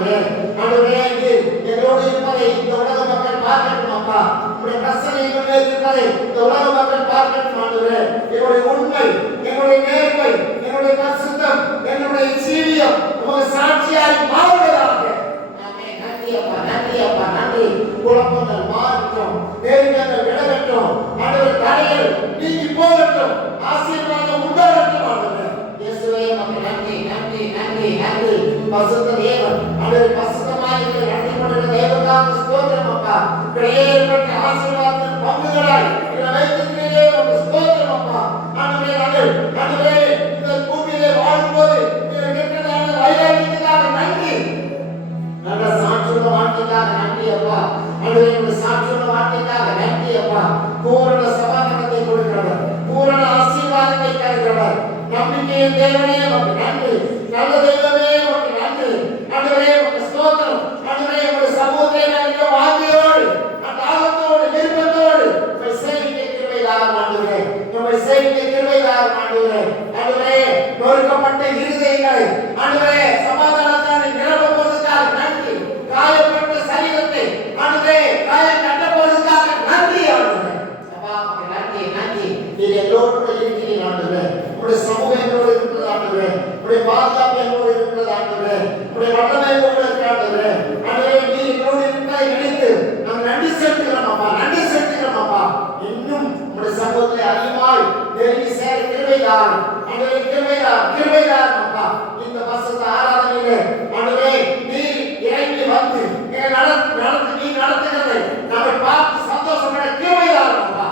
ஆண்டவரே. ஆண்டவரே, எங்களோடு இருப்பதை இந்த உலக மக்கள் பார்க்கட்டும் அப்பா. உங்களுடைய பிரசனை எங்களுடைய இருப்பதை இந்த உலக மக்கள் பார்க்கட்டும் ஆண்டவரே. எங்களுடைய உண்மை, எங்களுடைய நேர்மை, எங்களுடைய பரிசுத்தம், எங்களுடைய ஜீவியம் உமக்கு சாட்சியாய் மாறுவதாக. ஆமென். நன்றி அப்பா, நன்றி அப்பா, நன்றி. குழப்பங்கள் மாறட்டும், நெருக்கங்கள் விலகட்டும் ஆண்டவரே. தடைகள் நீங்கி போகட்டும், ஆசீர்வாதம் உண்டாகட்டும் ஆண்டவரே. இயேசுவே உமக்கு நன்றி, நன்றி, நன்றி, நன்றி. பரிசுத்த தேவன் ஆண்டவரே, பரிசுத்தமாய் எங்களை நடத்தி கொண்டிருக்கிற தேவனுக்காக ஸ்தோத்திரம் அப்பா. ஏற்பட்ட ஆசீர்வாதத்தின் பங்குகளாய் எங்களை வைத்திருக்கிறீரே, உமக்கு ஸ்தோத்திரம் அப்பா. ஆண்டவரே, ஆண்டவரே, இந்த பூமியிலே வாழும்போது எங்களுக்கு இருக்கிறதான வைராக்கியத்துக்காக நன்றி. நல்ல சாட்சியுள்ள வாழ்க்கைக்காக நன்றி அப்பா. ஆண்டவரே, உங்களுடைய சாட்சியுள்ள வாழ்க்கைக்காக நன்றி அப்பா. பூரண சமாதானத்தை கொடுக்கிறவர், பூரண ஆசீர்வாதத்தை தருகிறவர், நம்பிக்கையின் தேவனே உமக்கு நன்றி. நல்ல தெய்வமே உமக்கு நன்றி. ஆண்டவரே, உமக்கு ஸ்தோத்திரம். ஆண்டவரே, உங்களுடைய சமூகத்தை நாங்கள் வாங்கியோடு தாகத்தோடு விருப்பத்தோடு உம்மை சேவிக்க கிருபை தாரும் ஆண்டவரே. உம்மை சேவிக்க கிருபை தாரும் ஆண்டவரே. ஆண்டவரே, நொறுக்கப்பட்ட இருதயங்களை ஆண்டவரே சமாதானத்தால் நிரப்ப போவதற்காக நன்றி. காயப்பட்ட சரீரத்தை ஆண்டவரே காயம் கட்ட போவதற்காக நன்றி ஆண்டவரே. அப்பா, உமக்கு நன்றி, நன்றி. நீர் எல்லோரோடு இருக்கிறீர் ஆண்டவரே. உம்முடைய சமூகம் எங்களோடு இருக்கிறது ஆண்டவரே. உம்முடைய பாதுகாப்பு எங்களோடு இருக்கிறது ஆண்டவரே. உம்முடைய வல்லமை எங்களோடு இருக்கிறது ஆண்டவரே. ஆண்டவரே, நீர் எங்களோடு இருப்பதை நினைத்து நாங்கள் நன்றி செலுத்துகிறோம் அப்பா, நன்றி செலுத்துகிறோம் அப்பா. இன்னும் உம்முடைய சமூகத்திலே அதிகமாய் நெருங்கி சேர கிருபை தாரும் ஆண்டவரே. கிருபை தாரும், கிருபை தாரும் அப்பா. இந்த பரிசுத்த ஆராதனையிலே ஆண்டவரே, நீர் இறங்கி வந்து எங்களை நடத்தி நீ நடத்துகிறதை நாங்கள் பார்த்து சந்தோஷப்பட கிருபை தாரும் அப்பா.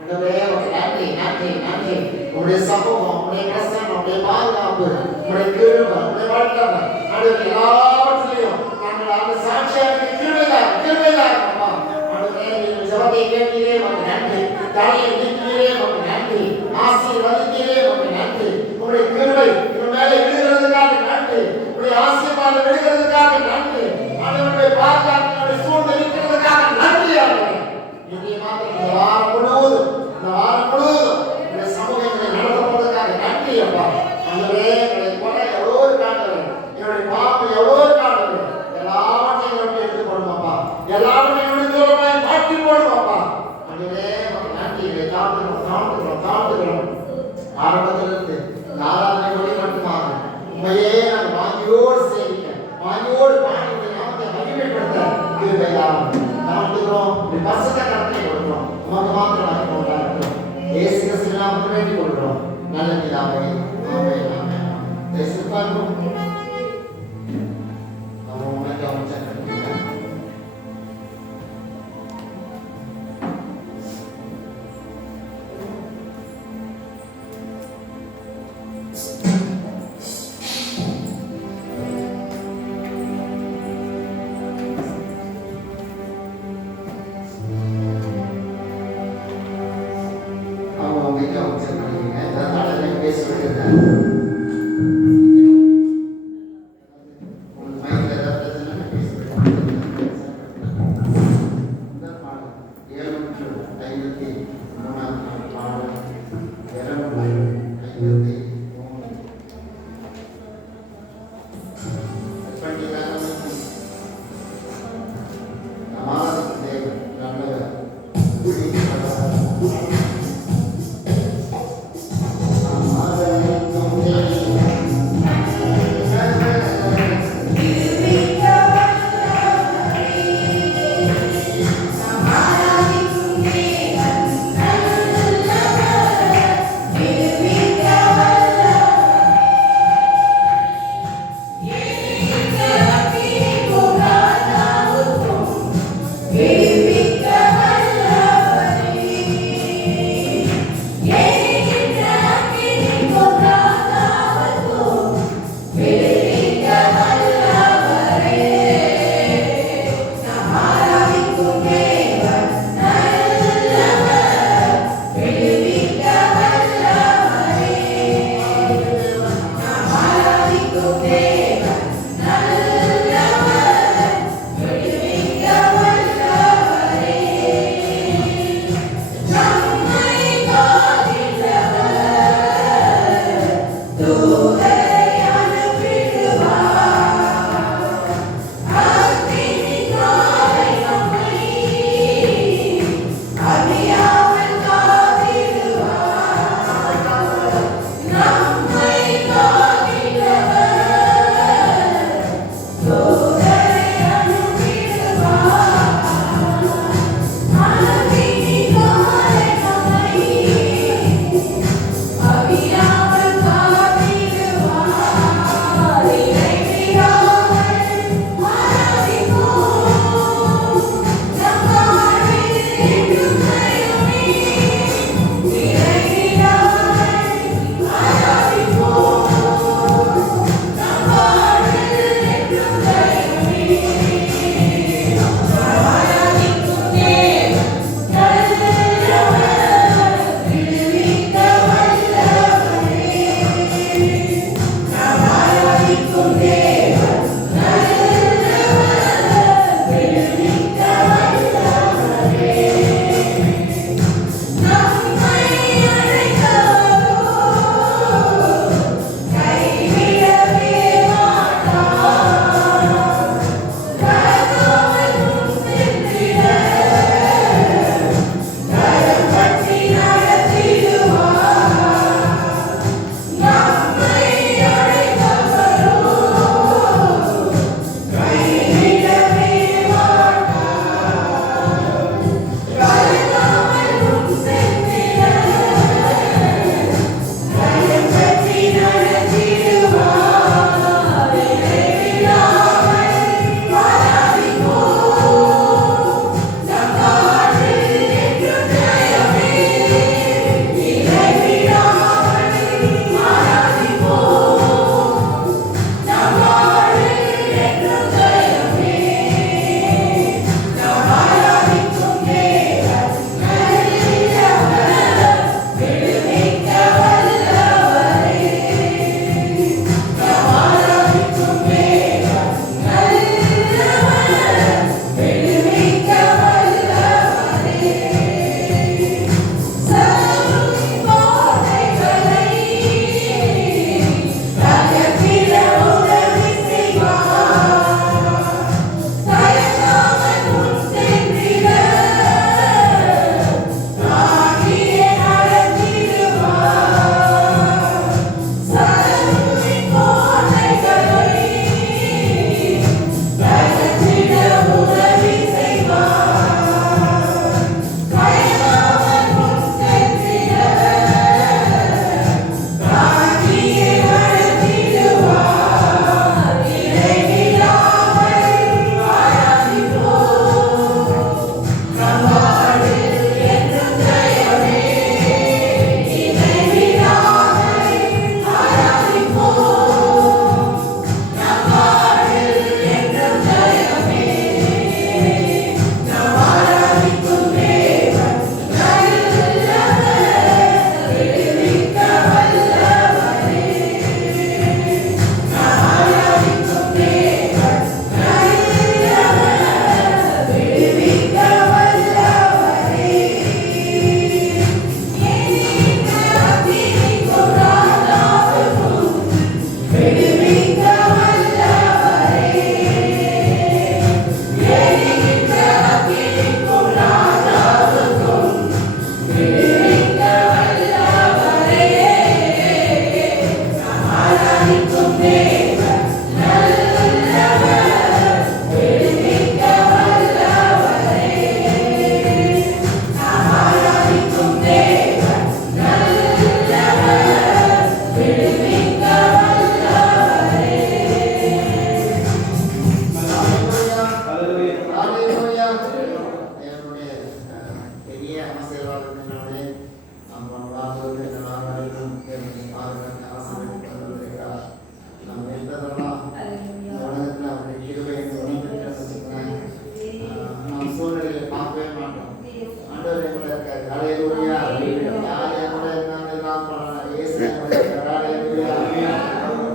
ஆண்டவரே, உமக்கு நன்றி, நன்றி, நன்றி. உம்முடைய சமூகம், உம்முடைய பிரசன்னம், உம்முடைய பாதுகாப்பு, உம்முடைய கிருபை, உம்முடைய வல்லமை ஆண்டவரே, எல்லாவற்றிலையும் நாங்கள் அந்த சாட்சியாக கிருபை தாரும், கிருபை தாரும் அப்பா. ஆண்டவரே, நீங்கள் ஜெபத்தை கேட்டீரே, உமக்கு நன்றி. தடையை நீக்கினீரே, உமக்கு நன்றி. ஆசீர்வதித்தீரே, உமக்கு நன்றி. உம்முடைய கிருபை எங்கள் மேலே விழுகிறதுக்காக நன்றி. உம்முடைய ஆசீர்வாதம் விழுகிறதுக்காக நன்றி. ஆண்டவருடைய பாதுகாப்பு சூழ்ந்து இருக்கிறதுக்காக நன்றி ஆண்டவரே. நிச்சயமாக இந்த வாரம் முழுவதும் உடைய சமூகங்களை நடத்தப்படுவதற்காக நன்றி அப்பா. ஆண்டவரே, எங்களை கொலை எவ்வளோ இருக்காண்டவரே, என்னுடைய பாவம் எவ்வளோ இருக்காண்டவரே, எல்லாவற்றையும் எங்களுக்கு எடுத்து போடுமாப்பா. எல்லாருமே என்னுடைய தூரமாய் மாற்றி போடுமாப்பா. ஆண்டவரே, உமக்கு நன்றி. இதை தாழ்த்துகிறோம். ஆரம்பத்திலிருந்து ஆராதனை மொழி மட்டுமாக உண்மையே நாங்கள் வாங்கியோடு சேவிக்க, வாங்கியோடு பாடி நாமத்தை மகிமைப்படுத்த கிருபை தாரும். தாழ்த்துகிறோம். பரிசுத்த கரத்தை கொடுக்கிறோம். உமக்கு மாத்திரம் கொண்டாடுகிறோம். இயேசு கிறிஸ்து நாமத்தில் வேண்டிக் கொள்கிறோம். நல்ல பிதாவே, ஆமென், ஆமென். தேசப்பார்க்கும் நம்ம உனக்கு அமைச்சர்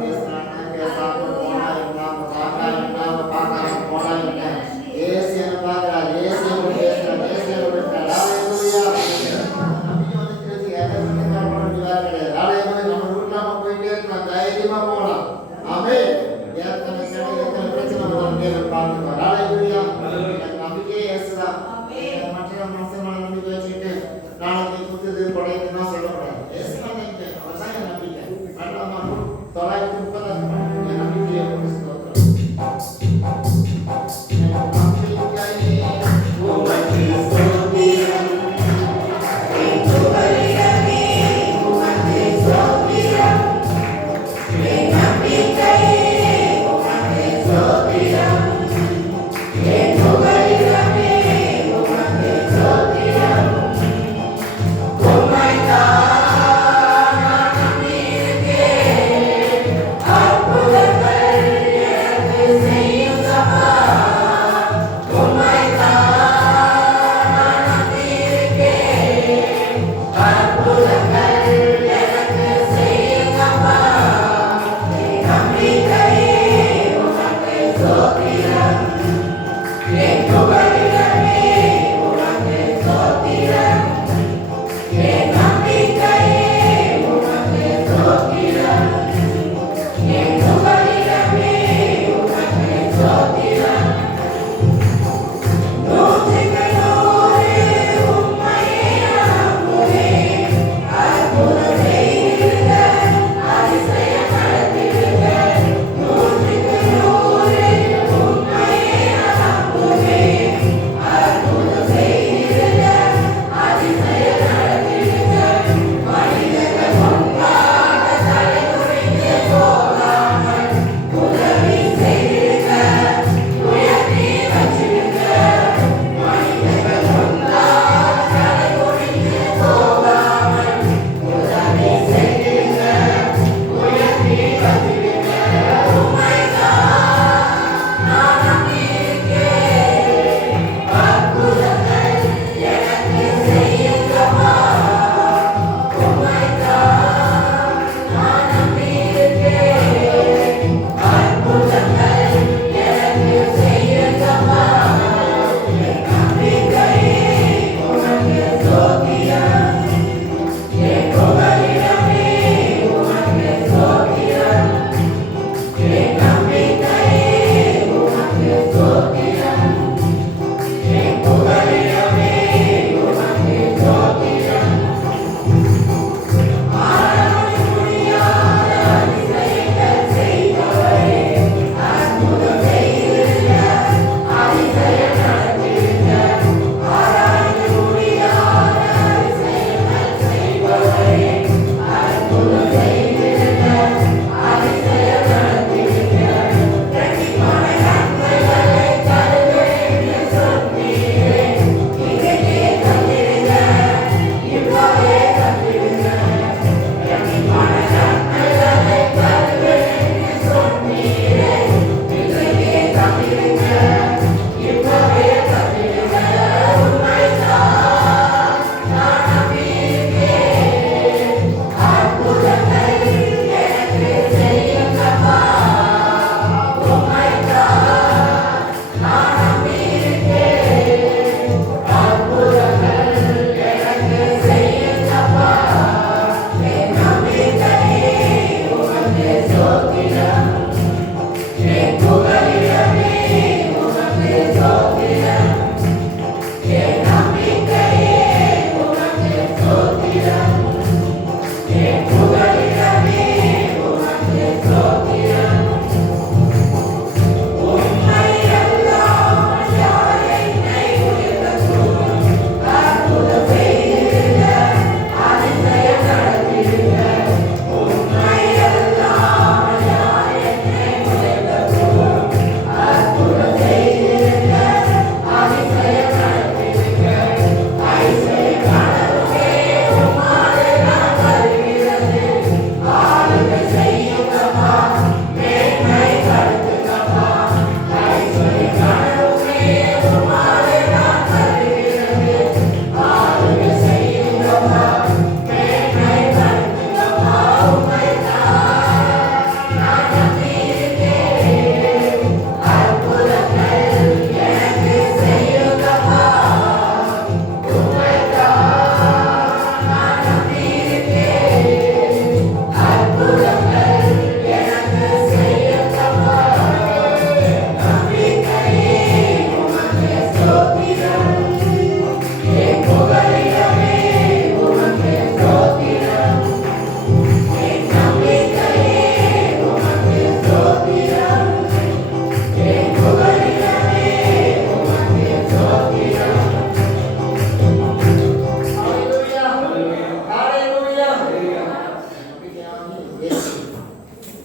பேசுறாங்க, பேசாம போனா என்ன, சாப்பிட்டா என்ன, பார்க்கறாங்க போனா என்ன, ஏசியனை பார்க்கறாரு, ஏசியோட பேசுறாரு, ஏசியோட இருக்காரு. ஹalleluya. நம்பிக்கை வந்துருச்சு, எதை விட்டு கவலைப்பட வேண்டியதா கிடையாது. ஹalleluya. நம்ம ரூட்ல நம்ம போயிட்டே இருக்கலாம், தைரியமா போகலாம். ஆமென். எத்தனை பிரச்சனை வந்தாலும் தேவன் பார்த்துக்குவார். ஹalleluya. எனக்கு நம்பிக்கையே இயேசுதான். மற்ற மனுஷன் மேல நம்பிக்கை வச்சுக்கிட்டு நாளைக்கு குத்துது கொடைக்குன்னா சொல்லக்கூடாது. இயேசுதான் நம்பிக்கை, அவர் தான் என் நம்பிக்கை. வேண்டாமா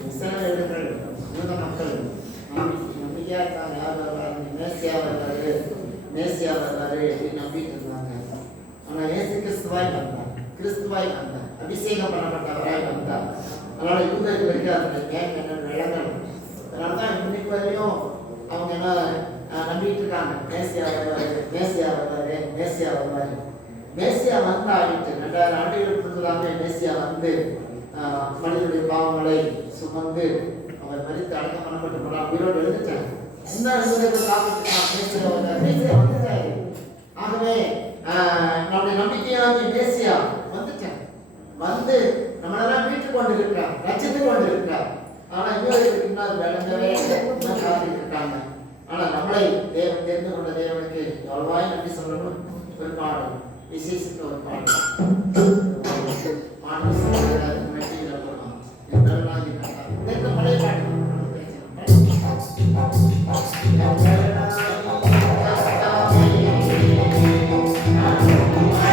இஸ்ரவேலர்கள் யூத மக்கள் நம்பிக்கையா இருக்காங்க. யார் வர்றாரு, மேசியா வர்றாரு, மேசியா வர்றாரு அப்படின்னு நம்பிட்டு இருந்தாங்க. ஆனா இயேசு கிறிஸ்துவாய் வந்தார், கிறிஸ்துவாய் வந்தார், அபிஷேகம் பண்ணப்பட்டவராய் வந்தார். அதனால யூதர்களுக்கு அதனுடைய மேன்மை என்னன்னு விளங்கணும். அதனாலதான் இன்னைக்கு வரையும் அவங்க என்ன நம்பிட்டு இருக்காங்க, மேசியா வருவாரு, மேசியா வருவாரு, மேசியா வருவாரு. மேசியா வந்து ஆகிட்டு 2000 ஆண்டுகளுக்கு முன்பதாமே மேசியா வந்து மனிதனுடைய பாவங்களை சுமந்து அவர் மரித்து அடக்கம் பண்ணப்பட்டு போனார், உயிரோடு எழுந்துட்டாங்க. என்ன யூதர்கள் காத்துட்டாங்க, மேசியா வந்தார், மேசியா வந்துட்டாரு. ஆகவே நம்முடைய நம்பிக்கையாகிய மேசியா வந்துட்டாங்க, வந்து நம்மளெல்லாம் மீட்டு கொண்டு இருக்கிறார், ரச்சித்து கொண்டு இருக்கிறார். ஆனா இவர்களுக்கு இன்னும் விளங்கவே காத்துட்டு இருக்காங்க. ஆனா நம்மளை தேவன் தெரிந்து கொண்ட தேவனுக்கு எவ்வளவாய் நன்றி சொல்லணும். ஒரு பாடல், விசேஷித்த ஒரு பாடல் மழை பாட்டு I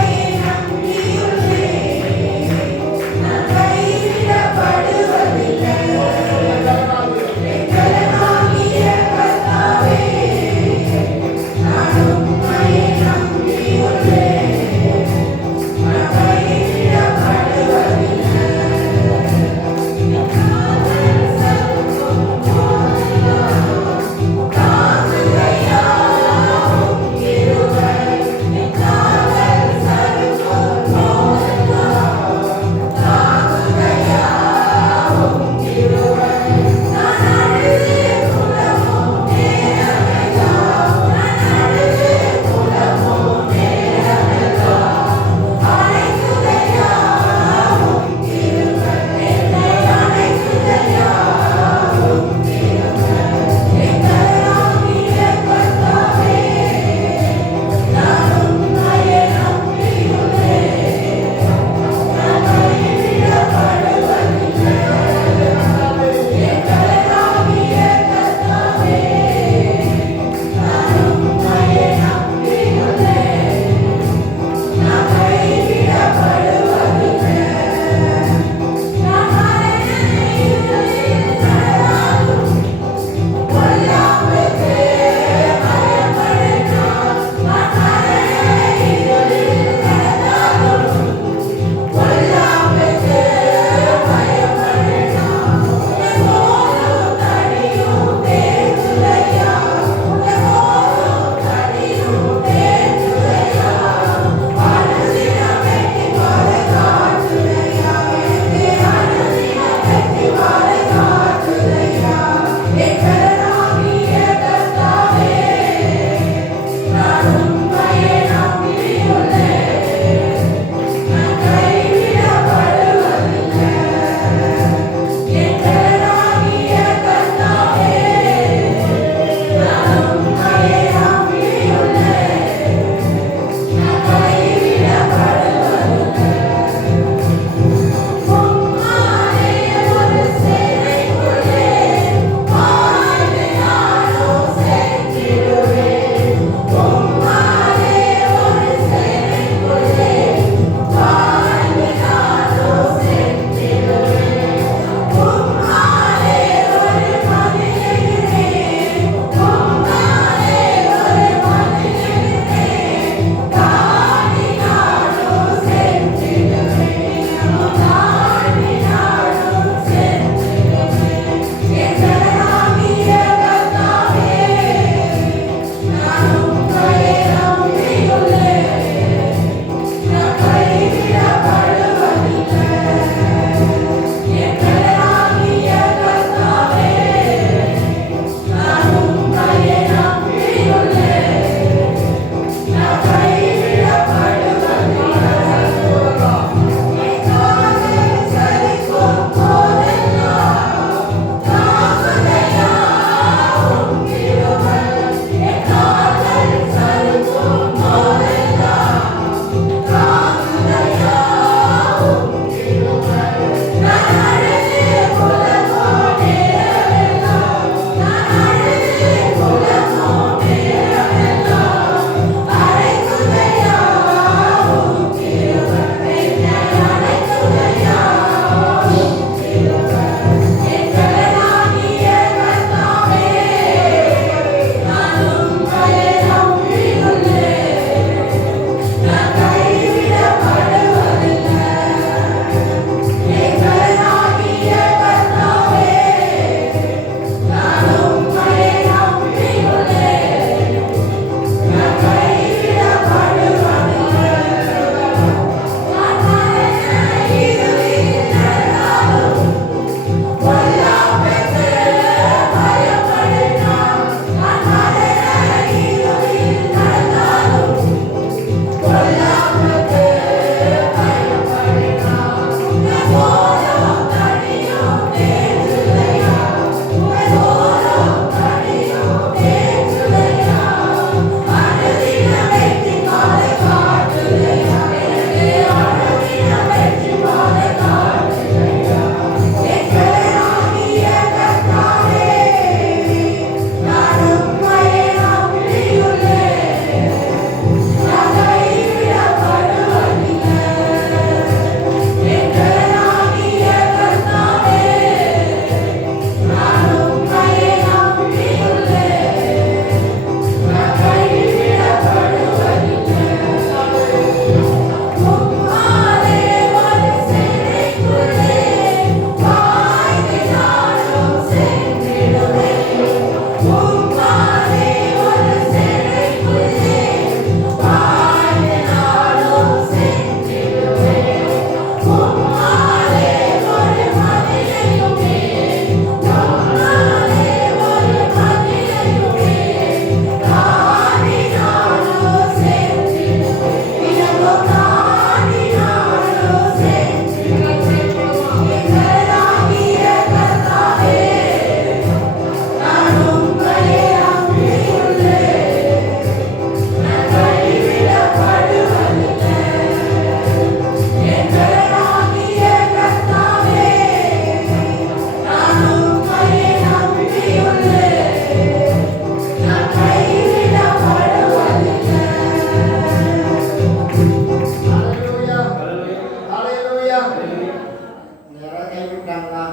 கைவிட்டாங்களா?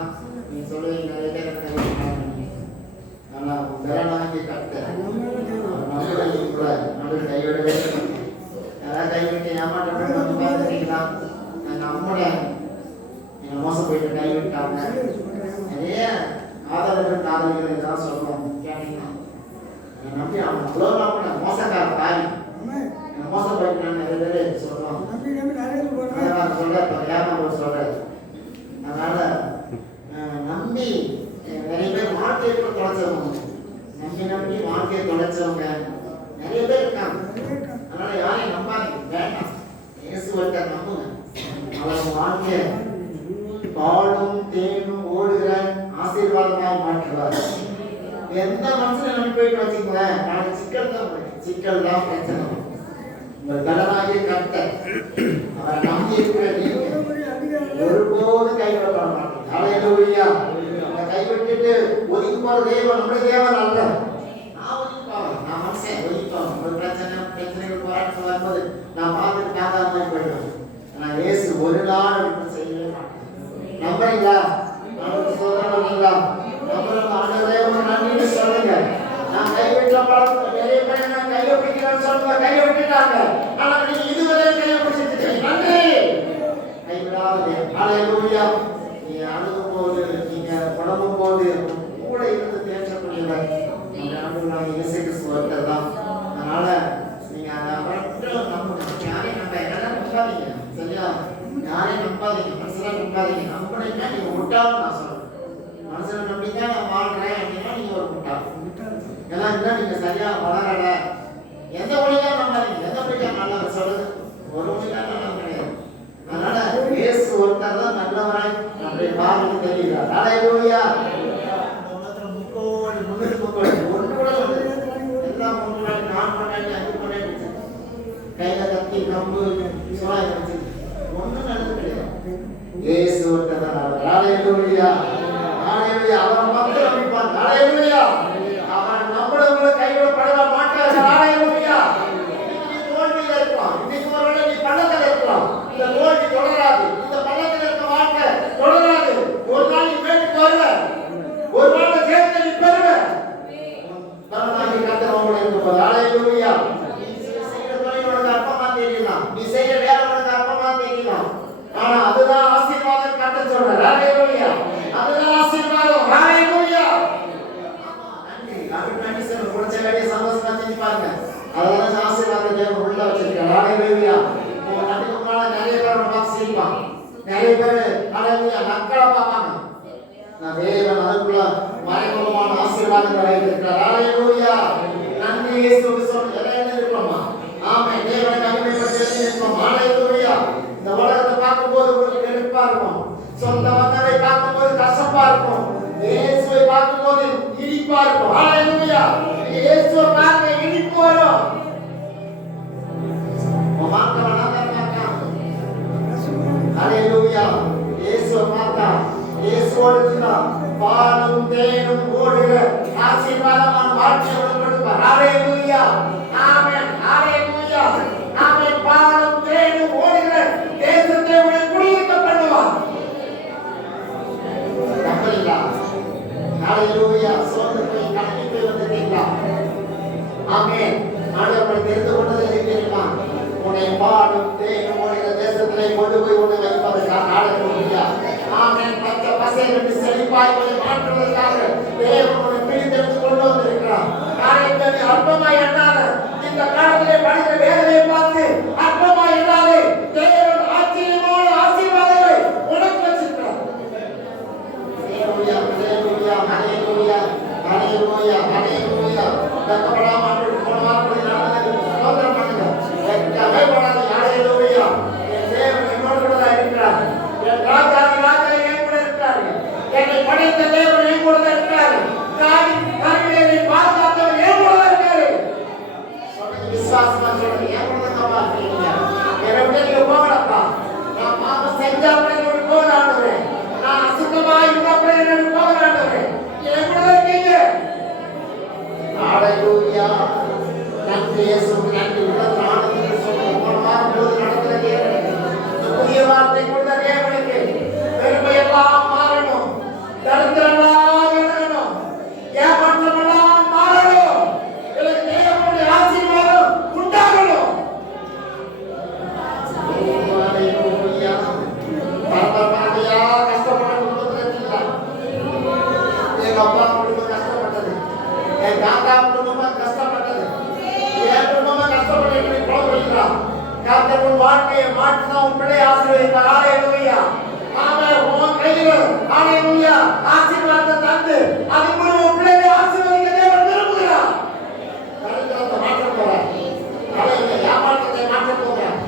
நீ சொல்லுவீங்க நிறைய பேர் என்ன கைவிட்டாங்க. ஆனால் பலனாகி கர்த்தர் நம்மளை கூட நம்மளை கைவிடவே யாராவது கைவிட்டு ஏமாற்றப்பட்டு நம்ம பார்த்துட்டீங்களா? நம்மளை நீங்கள் மோசம் போயிட்டு கைவிட்டாங்க. நிறைய ஆதரவு காதலிகளை தான் சொல்லுவோம். கேட்டீங்கன்னா நம்பி அவன் அவ்வளோ கூட மோசக்கார தாய் மோசம் போயிட்டு நிறைய பேர் சொல்லுவான். சொல்றேன் அதனால நம்பி நிறைய பேர் வாழ்க்கையை கூட தொலைச்சவங்க, நம்பி வாழ்க்கையை தொலைச்சவங்க நிறைய பேர் இருக்காங்க. அதனால யாரையும் நம்பாதீங்க, வேண்டாம். இயேசுவர்கிட்ட நம்புங்க. அவர் வாழ்க்கையை பாலும் தேனும் ஓடுகிற ஆசீர்வாதமாக மாற்றுவார். எந்த மனுஷனை நம்பி போயிட்டு வச்சுக்கோங்களேன், நாளைக்கு சிக்கல் தான் பிரச்சனை. உங்கள் கடனாகிய கர்த்தர் அவரை நம்பி இருக்கிற நீங்க ஒருபோது கைவிடப்பட மாட்டீங்க. ஹல்லேலூயா. கைவிட்டுட்டு ஒதுக்கி போற தேவன் நம்முடைய தேவன் அல்ல. நான் ஒதுக்கி போவேன், நான் மனுஷன் ஒதுக்கி போவேன். ஒரு பிரச்சனைகள் போராட்டம் வரும்போது நான் பார்த்துட்டு தாங்காத மாதிரி போயிடுவேன். ஆனால் இயேசு ஒரு நாள் அப்படி செய்யவே மாட்டேன். நம்புறீங்களா? சொல்றீங்களா? நம்புறவங்க ஆண்டவரே நன்றின்னு சொல்லுங்க. நான் கைவிட்ட பழக்கம் நிறைய பேர் நான் கையை பிடிக்கிறேன்னு சொல்லுங்க, கையை விட்டுட்டாங்க. ஆனால் நீங்க இதுவரை கையை பிடிச்சிட்டு நன்றி கைவிடாதே. ஹல்லேலூயா. நீங்க அழுகும் போது, நீங்க புலம்பும் போது கூட இருந்து தேற்றக்கூடியவர் நம்ம ஆண்டவராகிய இயேசு கிறிஸ்து ஒருத்தர் தான். அதனால நீங்க அதை மட்டும் நம்புங்க. யாரையும் நம்பாதீங்க, சரியா? யாரையும் நம்பாதீங்க, மனுஷனை நம்பாதீங்க. நம்பினா நீங்க முட்டாள்னு நான் சொல்றேன். மனுஷனை நம்பிதான் நான் வாழ்றேன் அப்படின்னா நீங்க ஒரு முட்டாள். ஏன்னா இன்னும் நீங்க சரியா வளரல. எந்த மொழியா நம்பாதீங்க, எந்த மொழியா நல்லா சொல்லுது, ஒரு மொழியா நல்லா கிடையாது. அதனால இயேசு ஒருத்தர் தான் நல்லவராய் நம்முடைய பார்வைக்கு தெரிகிறார். ஹல்லேலூயா. உலகத்துல முக்கோடி ஒன்று கூட எல்லாம் முன்னாடி நான் பண்ணி அஞ்சு பண்ணி கையில கத்தி கம்பு சோழாய் வச்சு ஒன்றும் நடந்து கிடையாது. இயேசு ஒருத்தர் தான் நல்லவர். ஹல்லேலூயா. ஹல்லேலூயா. அவரை மக்கள் நம்பிப்பாங்க. ஹல்லேலூயா. அவன் நம்மளவங்களை கைவிடப்பட மாட்டார்கள். ஹல்லேலூயா. இன்னைக்கு தோல்வியில இருக்கலாம், இன்னைக்கு ஒருவேளை நீ பள்ளத்தில் இருக்கலாம். இந்த தோல்வி தொடராது, இந்த பள்ளத்தில் இருக்க வாழ்க்கை தொடராது. ஒரு நாள் நீ வீட்டுக்கு வருவ, ஒரு நாள் சேர்த்து நீ பெறுவ. தனதாகி கர்த்தர் உங்களோட இருப்பார். ஹல்லேலூயா. நீ செய்யற தொழில் உனக்கு அற்பமா தெரியலாம், நீ செய்யற வேலை உனக்கு அற்பமா தெரியலாம். ஆனா அதுதான் ஆசீர்வாதம். கர்த்தர் சொல்றார். ஹல்லேலூயா. அதுதான் ஆசீர்வாதம். ஹல்லேலூயா. சந்தோஷமா செஞ்சு பாருங்க. அதனால ஆசீர்வாதம் தேவன் உள்ள வச்சிருக்காரு. ஹல்லேலூயா. உங்க கண்ணுக்கு முன்னால நிறைய பேர் பார்த்து சிரிப்பாங்க, நிறைய பேர் ஹல்லேலூயா நக்கலா பார்ப்பாங்க. நான் தேவன் அதுக்குள்ள மறைமுகமான ஆசீர்வாதங்களை வைத்திருக்கிறார். ஹல்லேலூயா. நன்றி இயேசுவுக்கு சொல்ல எல்லாம் இருக்கோமா? ஆமென். தேவனை மகிமைப்படுத்தி இருக்கோம். ஹல்லேலூயா. இந்த உலகத்தை பார்க்கும்போது உங்களுக்கு வெறுப்பா இருக்கும், சொந்த மக்களை பார்க்கும்போது கசப்பா இருக்கும், இயேசுவை பார்க்கும்போது இனிப்பா இருக்கும். ஹல்லேலூயா. இயேசுவை பார்க்க இனிப்பு வரும். ஹல்லேலூயா. இயேசுவை பார்த்தா இயேசுவோடு இருந்தா பாலும் தேனும் ஓடுகிற ஆசீர்வாதமான வாழ்க்கையை கொடுப்பார். ஹல்லேலூயா. ஆமென். ஹல்லேலூயா. ஆமென். பாலும் தேனும் ஓடுகிற தேசத்தை உனக்கு குடியிருக்க பண்ணுவார். நம்புறீங்களா? ஹல்லேலூயா. சோர்ந்து போய் கலங்கி போய் வந்துட்டீங்களா? ஆமென். ஆண்டவர் தெரிந்து கொண்டது தெரியுமா? உன்னை பாடும் தேனும் ஓடுகிற தேசத்திலே கொண்டு போய் உன்னை வைப்பதற்காக. ஹல்லேலூயா. ஆமென். பச்சை பசேல் செழிப்பாய் மாற்றுவதற்காக தேவன் உன்னை பிரித்தெடுத்து கொண்டு வந்திருக்கிறார். காரியத்தை அற்பமாய் எண்ணாத. இந்த காலத்திலே படுகிற வேதனையை பார்த்து அற்பமாய் எண்ணாதே. தேவன் ஆச்சரியமான ஆசீர்வாதங்களை உனக்கு வச்சிருக்கிறார். ஹல்லேலூயா. ஹல்லேலூயா. ஹல்லேலூயா. ஹல்லேலூயா. ஹல்லேலூயா. தக்கப்படாம போன வாரத்தில் நடந்தது ஸ்தோத்திரம் பண்ணுங்க. வெட்கமே படாதீங்க. ஹல்லேலூயா. என் தேவன் என்னோடு கூட தான் இருக்கிறார். என் ராஜா என் கூட இருக்கிறார். என்னை படைத்த தேவன் என் கூட தான் இருக்கிறார். கருவியை பாதுகாத்தவர் என் கூட தான் இருக்காரு. சொல்லுங்க, விசுவாசமா சொல்லுங்க. என் கூட தான் பாக்குறீங்க. என்னை விட்டு நீங்க போகலப்பா. நான் பாவம் செஞ்சா கூட என்னோட போகலாண்டுறேன். நான் அசுத்தமா இருந்தா கூட என்னோட போகலாண்டுறேன். என் கூட தான் இருக்கீங்க. ஹல்லேலூயா. நன்றி இயேசுவுக்கு நன்றி. உலக ஆனந்தத்தை சொல்லுங்க. போன வாரம் போது நடக்கிற தேவனுக்கு புதிய வார்த்தை கொடுத்த தேவனுக்கு பெருமையெல்லாம் உன் பிள்ளை ஆசீர்வதிப்பார். ஹalleluya. ஆமென். உன் கையில ஹalleluya ஆசீர்வாதத்தை தந்து அதன் மூலம் உன் பிள்ளையை ஆசீர்வதிக்க தேவன் விரும்புகிறார். தரித்திரத்தை மாற்ற போறார். ஹalleluya. ஏமாற்றத்தை மாற்ற போறார்.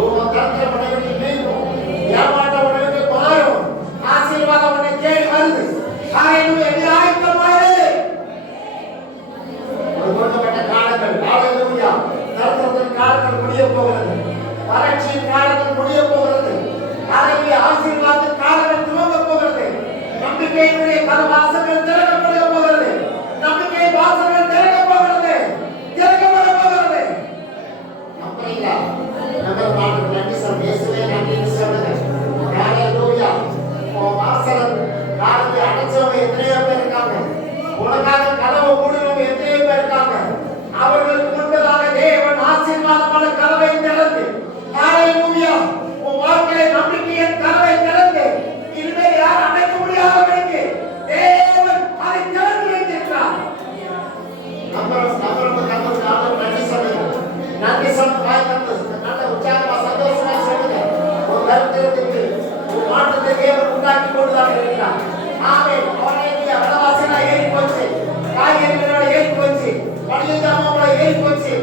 உன் தரித்திர படைகளை நீங்கும். ஏமாற்ற உனக்கு மாறும். ஆசீர்வாதம் உன்னை தேடி வருது. ஹalleluya. நீ ஆயத்தமாயிரு. கொடுக்கப்பட்ட காலங்கள் ஹalleluya தரித்திரத்தின் காலங்கள் முடிய போகிறது. வறட்சியின் காலங்கள் முடிய போகிறது. ஹalleluya ஆசீர்வாதத்தின் காலங்கள் துவங்க போகிறது. நம்பிக்கையினுடைய வாசல்கள் திறக்கப்பட போகிறது. நம்பிக்கை வாசல்கள் திறக்கப்பட போகிறது. நம்புறீங்களா? நம்பர் மாட்டு நன்றி சொல்லுங்க. இயேசுவே நன்றி சொல்லுங்க. ஹalleluya. வாசல் காலத்தை அடைச்சவங்க எத்தனையோ பேர் இருக்காங்க. உனக்காக கதவை மூடுறவங்க எத்தனையோ பேர் இருக்காங்க. அவர்களுக்கு முன்பதாக தேவன் ஆசீர்வாதமான கதவை திறந்து ஹalleluya உன் வாழ்க்கையில நம்பிக்கையின் கதவை திறந்து இனிமேல் யார் அடைக்க முடியாதபடிக்கு தேவன் அதை திறந்து வைத்திருக்கிறார். நன்றி சொல்லுங்க. நல்ல உற்சாகமா சந்தோஷமா சொல்லுங்க. உன் கருத்திற்கு உன் மாற்றத்தை தேவன் உண்டாக்கி கொண்டுதான் இருக்கிறார். ஆமென். ஹalleluya. வனவாசனா ஏறி போச்சு. காய்கறிகளோட ஏறி போச்சு. மளிகை ஜாமானோட ஏறி போச்சு.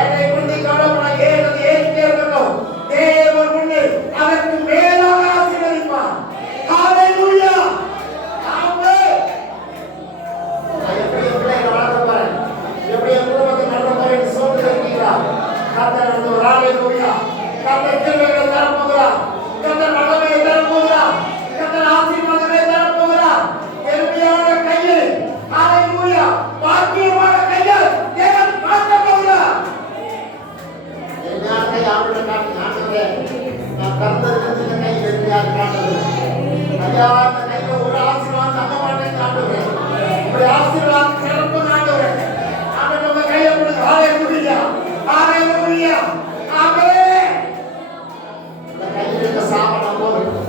ஏழை குழந்தை கவலைப்பட ஏறிட்டே இருக்கட்டும். தேவன் முன்னே அதற்கு மேலாக ஆசீர்வதிப்பார். ஹalleluya. ஆமென். எப்படி பிள்ளைகளை வளர்க்க போறேன், எப்படி குடும்பத்தை நடத்த போறேன் சொல்லிட்டு இருக்கீங்களா? கர்த்தர் வந்து ஹalleluya கர்த்தர் கிருபையை தரப்போகிறார். கர்த்தர் வல்லமையை தரப்போகிறார். கர்த்தர் ஆசீர்வாதத்தை தரப்போகிறார். எளிமையான கையில் ஹalleluya பாக்கியமான கையில் தேவன் மாற்ற போகிறார். எளிமையான கை ஆண்டவரை காட்டி ஆண்டவரே நான் கர்த்தருக்கு இந்த கை எளிமையாக காட்டுகிறேன். ஐயா இந்த கையில ஒரு ஆசீர்வாதம் தர மாட்டேன் ஆண்டவரே. ஒரு ஆசீர்வாதம் சிறப்பு ஆண்டவரே. ஆண்டவரே உங்க கையை கொடுங்க. ஹalleluya ஹalleluya ஆமென். இந்த கையில இருக்க சாபம் போகட்டும்.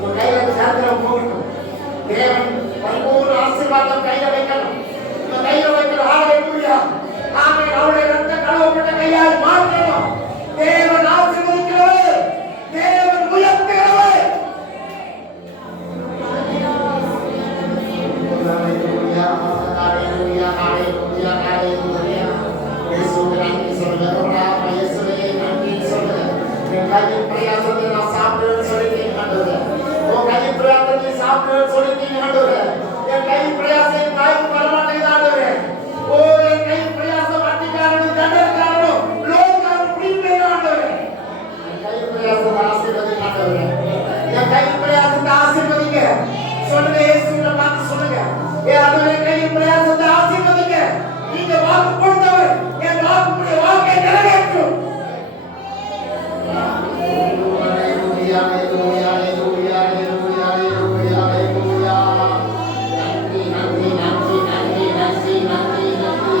உங்க கையில இருக்க சாத்திரம் போகட்டும். தேவன் பரிபூர்ண ஆசீர்வாதம் கையில வைக்கணும். உங்க கையில வைக்கணும். ஹalleluya ஆமென். அவருடைய ரத்த கழுவப்பட்ட கையால் மாற்றணும். தேவன் ஆசீர்வதிக்கிறவர். தேவன் உயர்த்துகிறவர். ஹalleluya ஹalleluya ஹalleluya ஹalleluya. இயேசுவே நன்றி சொல்லுங்க. இயேசுவே நன்றி சொல்லுங்க. என் கையின் பிரயாசத்தை நான் சாப்பிடுவேன்னு சொல்லிட்டீங்க ஆண்டவரே. உன் கையின் பிரயாசத்தை சாப்பிடுவேன்னு சொல்லிட்டீங்க ஆண்டவரே. என் கையின் பிரயாசத்தை நாய்க்கு வரமாட்டேங்குது ஆண்டவரே. ஓ என் கையின் பிரயாசம் வட்டிக்காரனும் தண்டனைக்காரனும் லோகக்காரனும் பிடிப்பேன் ஆண்டவரே. என் கையின் பிரயாசத்தை ஆசீர்வதிங்க ஆண்டவரே. என் கையின் பிரயாசத்தை ஆசீர்வதிங்க சொல்லுங்க. இயேசுவை பார்த்து சொல்லுங்க. ஆண்டவரே கையின் பிரயாசத்தை ஆசீர்வதிங்க. நீங்க வாக்கு கொடுத்தவர் என் வாக்குடைய வாக்கை நிறைவேற்றும். ஹalleluya ஹalleluya ஹalleluya ஹalleluya ஹalleluya ஹalleluya. நன்றி நன்றி நன்றி நன்றி நன்றி நன்றி நன்றி.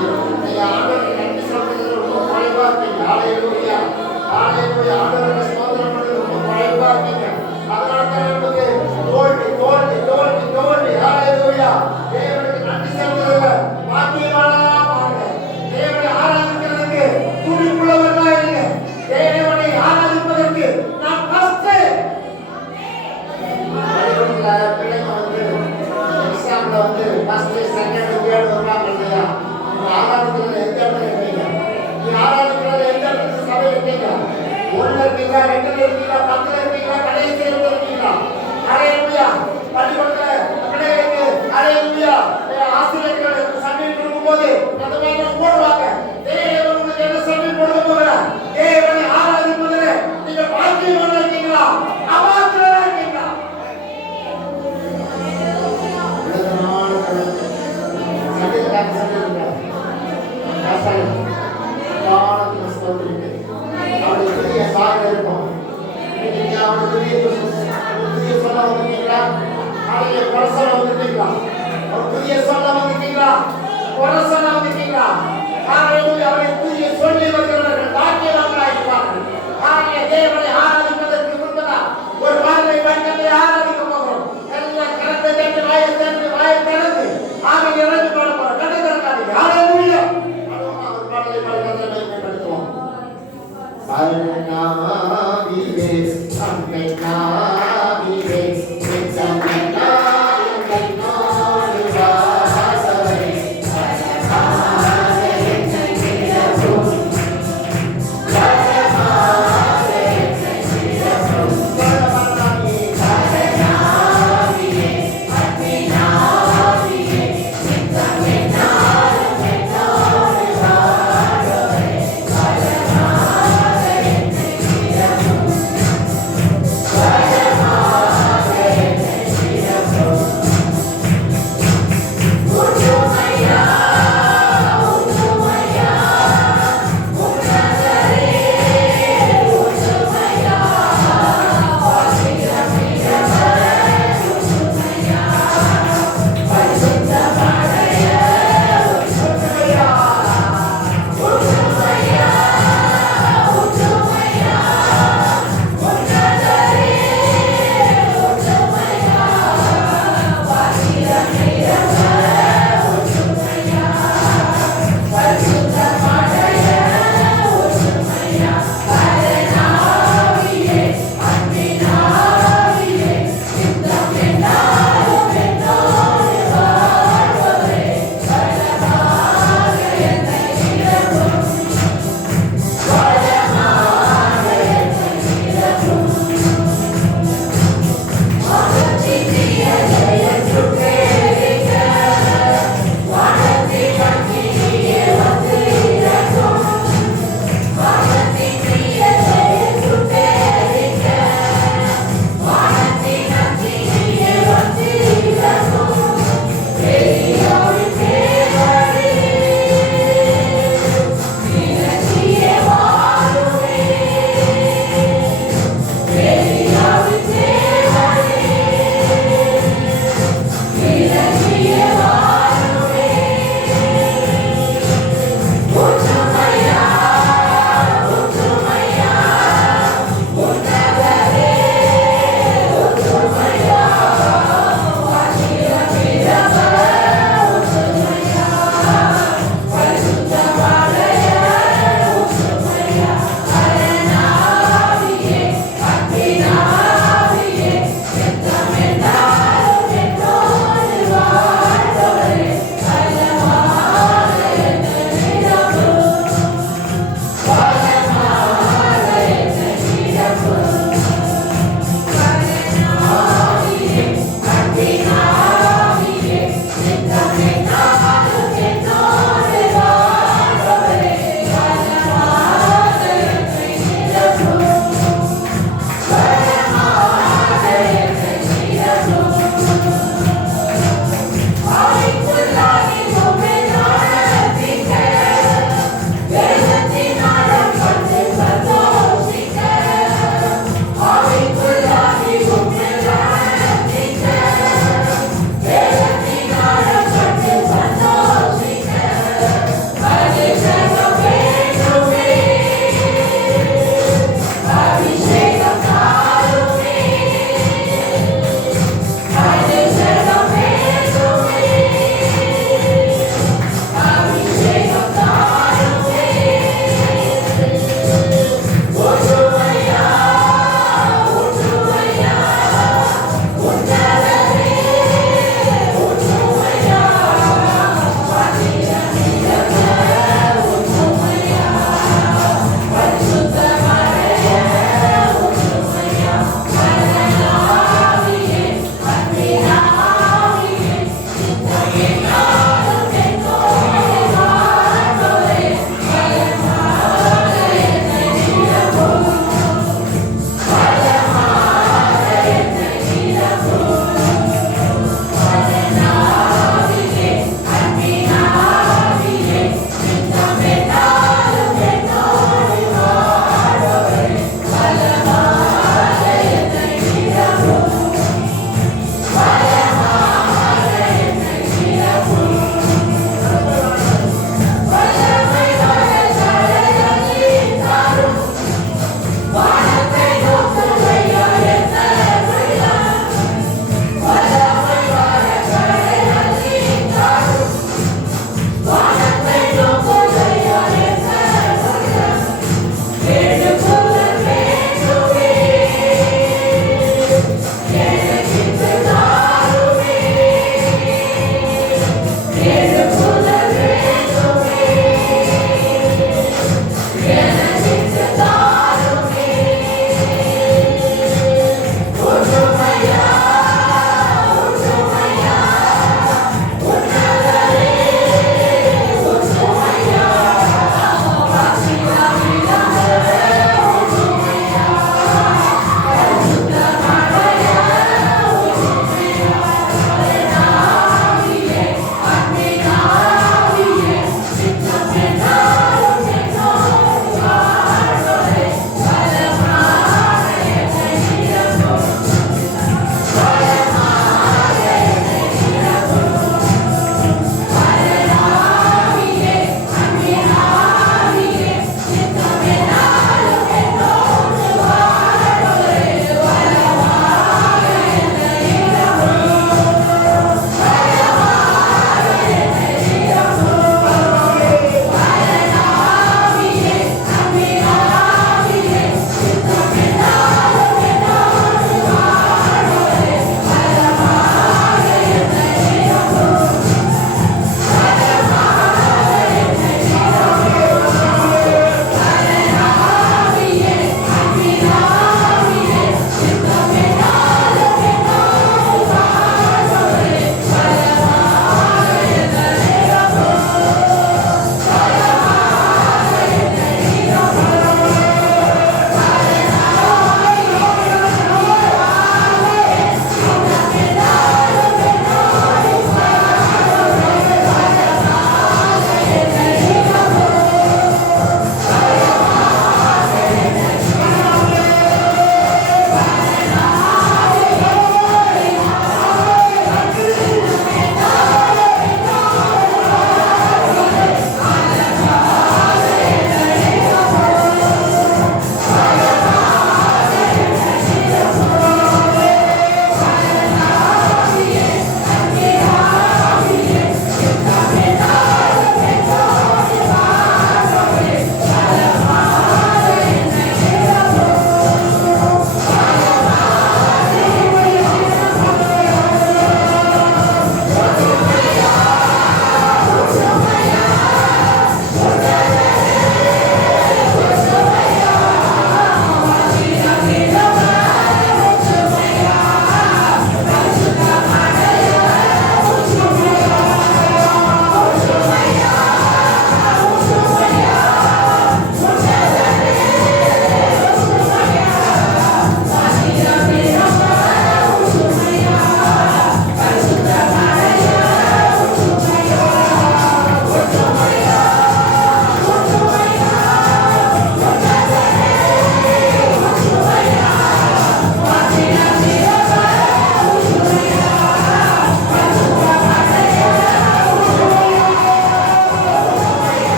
ஐயா ஆண்டவரே நன்றி சொல்றது ரொம்ப குறைவா இருக்கு. ஹalleluya ஹalleluya. ஆண்டவரே ஸ்தோத்திரம் பண்றது ரொம்ப குறைவா இருக்கு. அதனால தான் நமக்கு தோல்வி தோல்வி தோல்வி தோல்வி. ஹalleluya. தேவனுக்கு நன்றி சொல்றது பாக்கியவானாக தேவனை ஆராதிக்கிறதுக்கு துணிவுள்ளவர்களா இருங்க. தேவனை ஆராதிப்பதற்கு நாம் ஃபர்ஸ்ட் பிள்ளைங்க வந்து எக்ஸாம்ல வந்து ஃபர்ஸ்ட் செகண்ட் தேர்ட் வருவாங்க இல்லையா? ஆராதிக்கிறது எந்த இடத்துல இருக்கீங்க? நீ ஆராதிக்கிறது எந்த இடத்துல சபை இருக்கீங்க? ஒண்ணுல இருக்கீங்களா, ரெண்டுல இருக்கீங்களா, 10ல இருக்கீங்களா, கடைசி இருக்கீங்களா? ஹalleluya. பள்ளிக்கூடத்துல பிள்ளைகளுக்கு ஹalleluya ஆசிரியர்கள் சபை கொடுக்கும்போது அந்த மாதிரி போடுவாங்க. தேவன் உங்களுக்கு என்ன சபை கொடுக்க போகிறார்? தேவனை ஆராதிப்பதில் நீங்க பாக்கியவானா இருக்கீங்களா, அபாத்திரமா இருக்கீங்களா? புதிய சொல்ல வந்துட்டீங்களா? குறை சொல்ல வந்துட்டீங்களா? அவரை புதிய சொல்லி வருகிறவர்கள் பாக்கியவான்களாக இருப்பார்கள். தேவனை ஆராதிப்பதற்கு முன்பதாக ஒரு பார்வை வட்டத்தை ஆராதிக்க போகிறோம். எல்லாம் கரத்தை தட்டி வாயை திறந்து ஆக இறந்து பாட போறோம். கண்ணை திறக்காதீங்க. ஹalleluya. ஒரு பாடலை பாடுவதை பயன்படுத்துவோம்.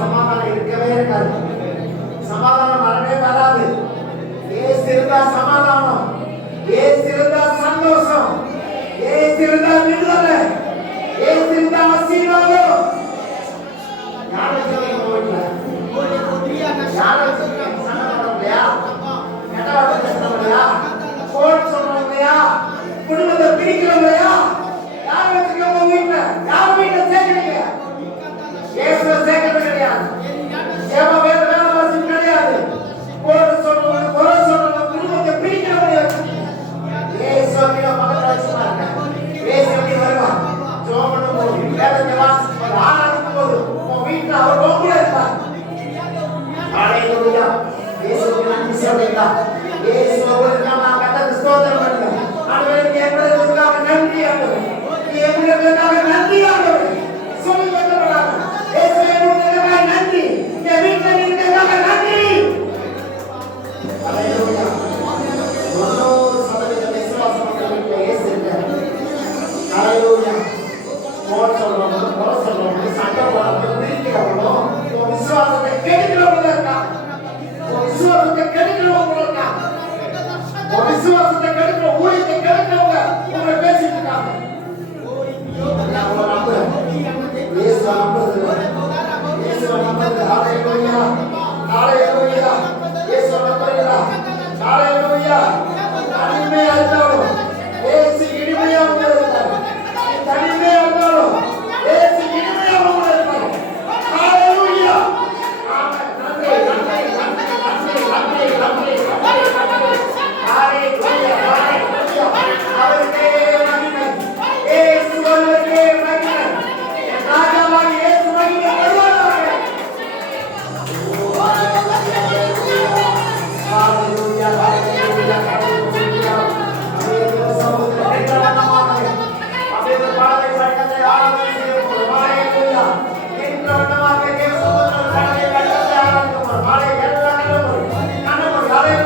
சமாதானம் இருக்கவே இருக்காது. சமாதானம் வரவே வராது. ஏசு இருந்தா சமாதானம், ஏசு இருந்தா சந்தோஷம், ஏசு இருந்தா விடுதலை, ஏசு இருந்தா ஆசீர்வாதம். யாரும் சொல்லுங்க போயிடல, யாரும் சமாதானம்லையா, கெட்டவார்த்தை பேசுறவங்களையா, கோட் சொல்றவங்களையா, குடும்பத்தை பிரிக்கிறவங்களையா, யார் வச்சுக்கோங்க வீட்டுல, யார் வீட்டுல சேர்க்கிறீங்க? ஏசுல சேர்க்கிறது கிடையாது. ஏமா வேற வேலை வாசி கிடையாது. கோட் சொல்றவங்க, குறை சொல்றவங்க, குடும்பத்தை பிரிக்கிறவங்க. ஏசு அப்படியே பக்கத்துல வச்சுருவாங்க. ஏசு எப்படி வருவா? ஜோமனு போது, வேதத்தை வாசிச்சு ஆனாலும் போது, உன் வீட்டுல அவர் கூட இருப்பார். ஹalleluya. இயேசுவுக்கு நன்றி சொல்லுங்க. இயேசு உங்களுக்கு நான் கர்த்தருக்கு ஸ்தோத்திரம் பண்ணுங்க. ஆண்டவரே எங்களுக்காக நன்றி ஆண்டவரே. எங்களுக்காக நன்றி ஆண்டவரே. சொல்லுங்க ஆண்டவரே. இயேசு எங்களுக்காக நன்றி. இந்த வீட்டுல நீங்களுக்காக நன்றி. ஹalleluya. ஒரு சதவீத விசுவாசம் உங்களுக்கு இயேசு இருக்கார். ஹalleluya. கோட் சொல்றவங்க, குறை சொல்றவங்க, சண்டை போடுறவங்க, பிரிக்கிறவங்க, உன் விசுவாசத்தை கெடுக்கிறவங்க இருக்காங்க. விசுவாசத்தை கெடுக்கிறவங்க இருக்காங்க. விசுவாசத்தை கெடுக்கிற ஊழியத்தை கெடுக்கிறவங்க உங்களை பேசிட்டு இருக்காங்க. இயேசுவை நம்புறது, இயேசுவை நம்புறது. ஹalleluya, ஹalleluya. இயேசுவை நம்புறீங்களா? ஹalleluya. தனிமையா இருந்தாலும் இயேசு இனிமையா உங்களை இருப்பார். தனிமையா இருந்தாலும் இயேசு இனிமையா உங்களை இருப்பார். ஹalleluya. ஆமென். நன்றி நன்றி நன்றி நன்றி நன்றி நன்றி. ஹalleluya ஹalleluya. அவருக்கே மகிமை. இயேசுவுக்கே மகிமை. ராஜாவாகிய இயேசு மகிமை வருவாராக. ஹalleluya ஹalleluya ஹalleluya. அவருடைய சமூகத்தில் நின்றவண்ணமாக அவருடைய பாதை பட்டத்தை ஆராதனை செய்வோம். ஹalleluya. நின்றவண்ணமாக இயேசுவின் பாதை பட்டத்தை ஆராதனை செய்வோம். ஹalleluya.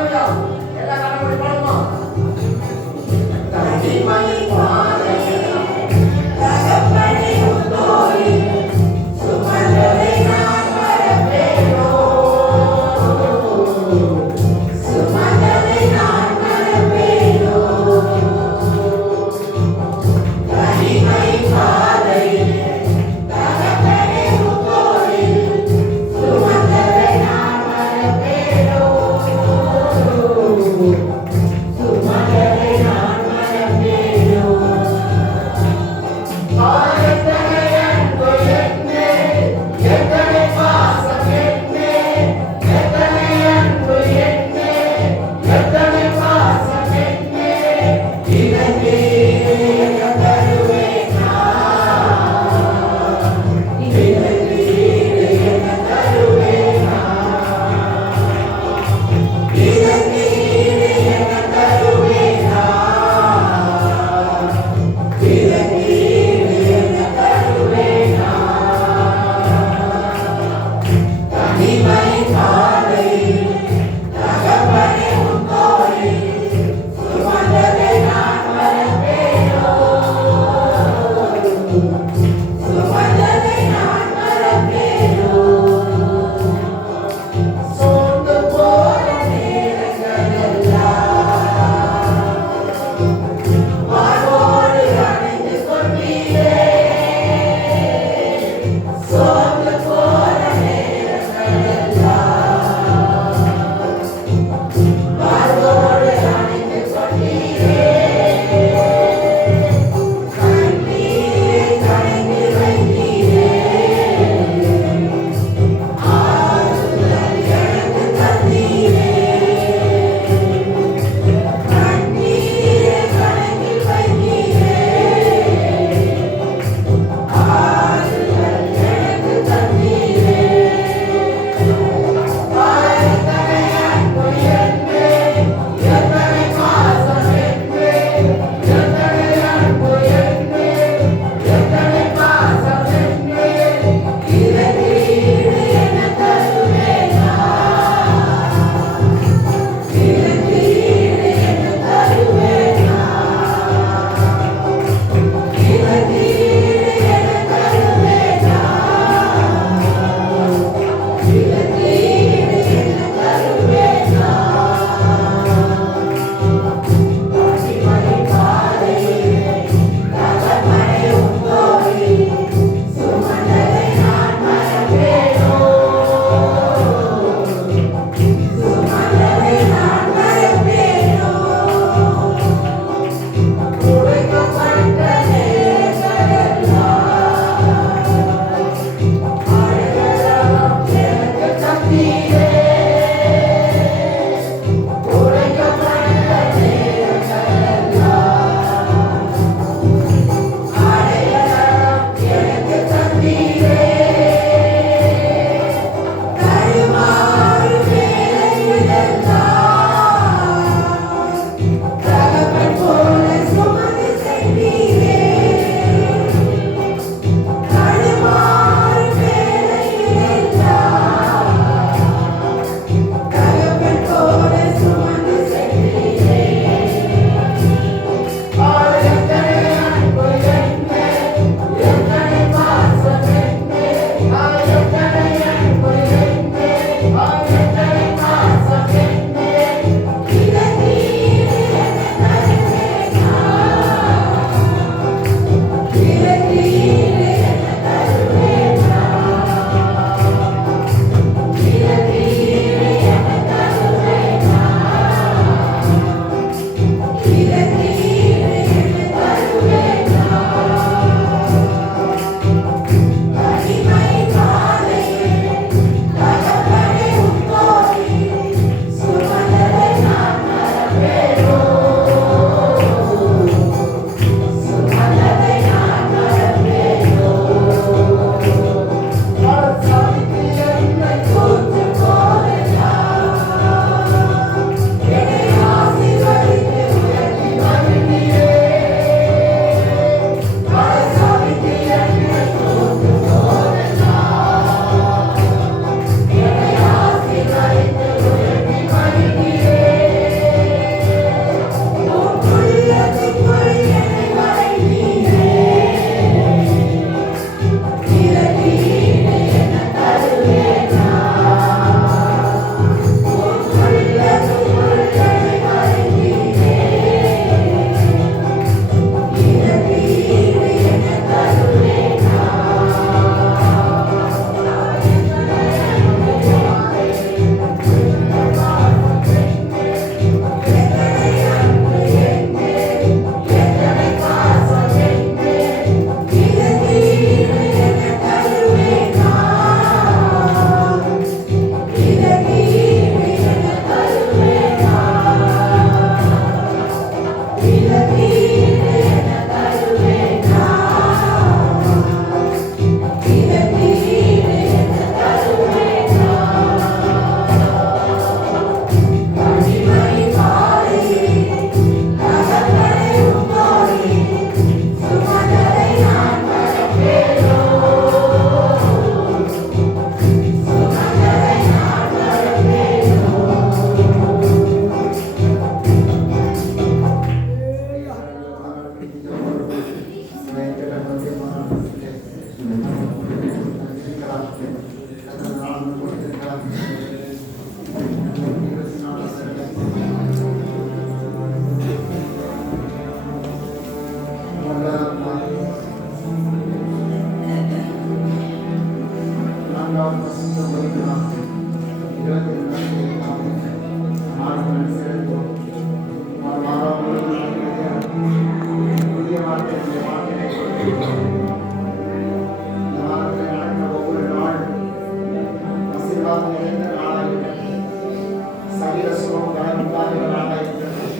பாதுகாவலராக இருக்கட்டும்,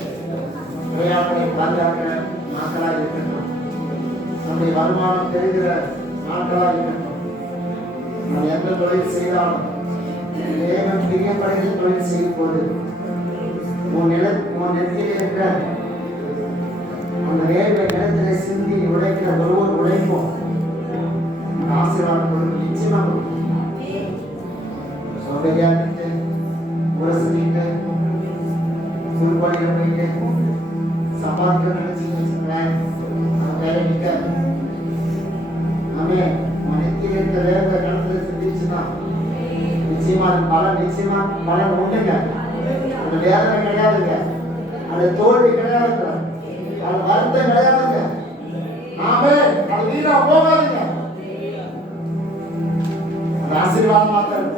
விளையாட்டை பாதுகாக்கிற நாட்களாக இருக்கட்டும், நம்முடைய வருமானம் பெறுகிற நாட்களாக இருக்கட்டும். நாம் எந்த தொழில் செய்தாலும் தேவன் பிரியப்படுகிற தொழில் செய்யும் போது உன் நெற்றியில் இருக்கிற அந்த வேர்வை நிலத்திலே சிந்தி உழைக்கிற ஒருவர் உழைப்போம் ஆசீர்வாதம் கொடுக்கும். நிச்சயமா சோதனையாட்டு உரசிட்டு சூழ்பாடிகள் போயிட்டு சம்பாதிக்க நினைச்சு வச்சுக்கிறேன் வேலை நிற்க ஆமே மனத்தில் இருக்கிற வேர்வை நிலத்துல சிந்திச்சுதான் நிச்சயமா பலன் உண்டுங்க. அந்த வேதனை கிடையாதுங்க, அந்த தோல்வி கிடையாதுங்க, அது வருத்தம் கிடையாதுங்க. ஆமே அது வீணா போகாதுங்க, அது ஆசீர்வாதம் மாத்திரம்.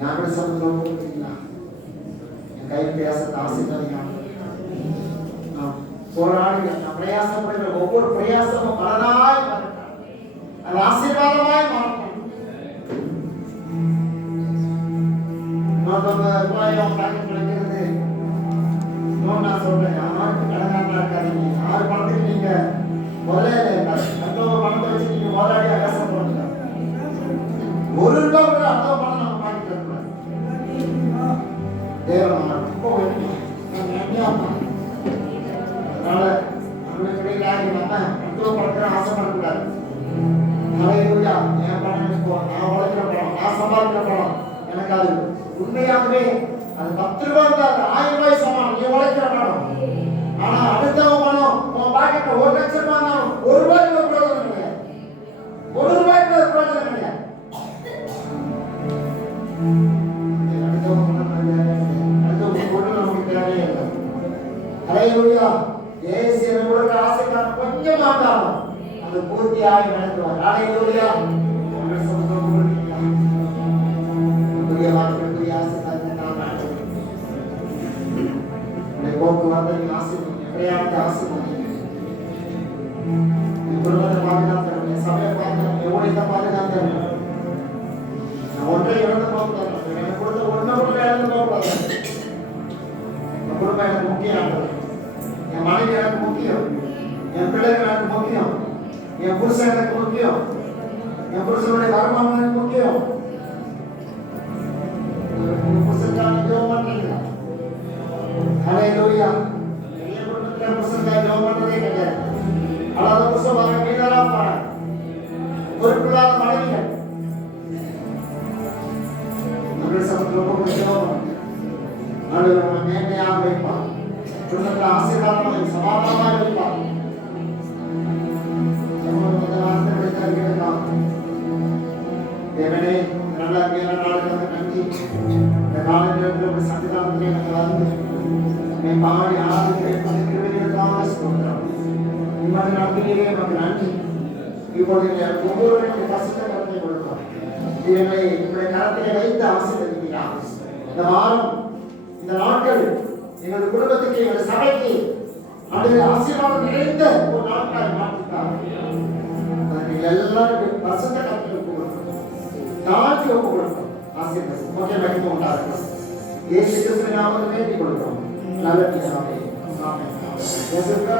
ஞாபக சமுத்திரம் போட்டீங்களா என் கை பேசத்தை ஆசீர்வாதிங்க. போராடுங்க, நான் பிரயாசப்படுகிற ஒவ்வொரு பிரயாசமும் பலனாய் அது ஆசீர்வாதமாய் மாறும். ரூபாயும் பாக்கெட் கிடைக்கிறது நான் சொல்றேன், யாருக்கு கடனாக இருக்காதீங்க. 6 பணத்துக்கு நீங்க முதல்ல அடுத்த பணத்தை வச்சு நீங்க முதலாளி அகாசம் பண்ணுங்க. 1 ரூபாய் கூட அடுத்த பணம் நம்ம பாக்கெட் இருக்கக்கூடாது. தேவன் அதனால நம்மளுக்கு அடுத்த பணத்தை ஆசைப்படக்கூடாது. ஹல்லேலூயா. என் பணம் இப்போ நான் உழைக்கிற பணம், நான் சம்பாதிக்கிற பணம், எனக்கு அது உண்மையாகவே அது 10 ரூபாய் இருந்தால் 1000 ரூபாய் சமானம். நீ உழைக்கிற பணம், ஆனா அடுத்தவ பணம் உன் பாக்கெட்ல 1 லட்சம் ரூபாய் இருந்தாலும் 1 ரூபாய்க்கு ஒரு பிரயோஜனம் கிடையாது. 1 ரூபாய்க்கு ஒரு பிரயோஜனம் கிடையாது. அடுத்தவங்க பொருள் நமக்கு தேவையே இல்லை. ஹல்லேலூயா. ஏசு எனக்கு கொடுக்கிற ஆசைக்கான கொஞ்சம் ஆண்டாலும் அது பூர்த்தியாகி நடத்துவார். ஹல்லேலூயா. போக்குவரத்து ஆசீர்வாதம், விளையாட்டு ஆசீர்வாதம், குடும்பத்தை பாதுகாத்தேன், சபையை பாதுகாத்தேன், ஊழியத்தை பாதுகாத்தேன். ஒன்றை இழந்து போகக்கூடாது, எனக்கு கொடுத்த ஒன்றை கூட இழந்து போகக்கூடாது. என் குடும்பம் எனக்கு முக்கியம், என் மனைவி எனக்கு முக்கியம், என் பிள்ளைகள் எனக்கு முக்கியம், என் புருஷன் எனக்கு முக்கியம், என் புருஷனுடைய வருமானம் எனக்கு முக்கியம். புருஷனுக்கான ஜெபம் பண்றீங்களா? ஹல்லேலூயா. நிறைய குடும்பத்துல புருஷனுக்காக ஜெபம் பண்றதே கிடையாது. அல்லாத புருஷன் வர மீனரா பாரு, பொறுப்பில்லாத மனைவிகள் நம்முடைய சமூகத்தில் ரொம்ப ஜெபம் ஆண்டவர் மேன்மையாக வைப்பார், குடும்பத்தில் ஆசீர்வாதமாக சமாதானமாக வைப்பார். தேவனே நல்ல மேல நாளுக்கு நன்றி. இந்த காலத்தில் சந்திதானத்தை எனக்கு வந்து பாடி ஆராதிக்கிறேன். நிம்மதி நடத்துகிறே நமக்கு நன்றி. இப்பொழுது ஒவ்வொருவருடைய கஷ்டத்தை கருத்தை கொடுக்கிறோம். இவங்களை உங்களுடைய கரத்திலே வைத்து ஆசீர்வதிக்கிறார். இந்த வாரம் இந்த நாட்கள் எங்கள் குடும்பத்துக்கு எங்கள் சபைக்கு அவருடைய ஆசீர்வாதம் நிறைந்த ஒரு நாட்களாக மாற்றிட்டார். எல்லாருக்கும் பரிசுத்த கரத்தில் ஒப்பு கொடுக்கிறோம், தாழ்த்தி ஒப்பு கொடுக்கிறோம். ஆசீர்வாதம் முக்கிய மகிமை உண்டாகும். இயேசு கிறிஸ்துவின் நாமத்தில் வேண்டிக் கொடுக்கிறோம். நல்ல பிதாவே. ஆமென்.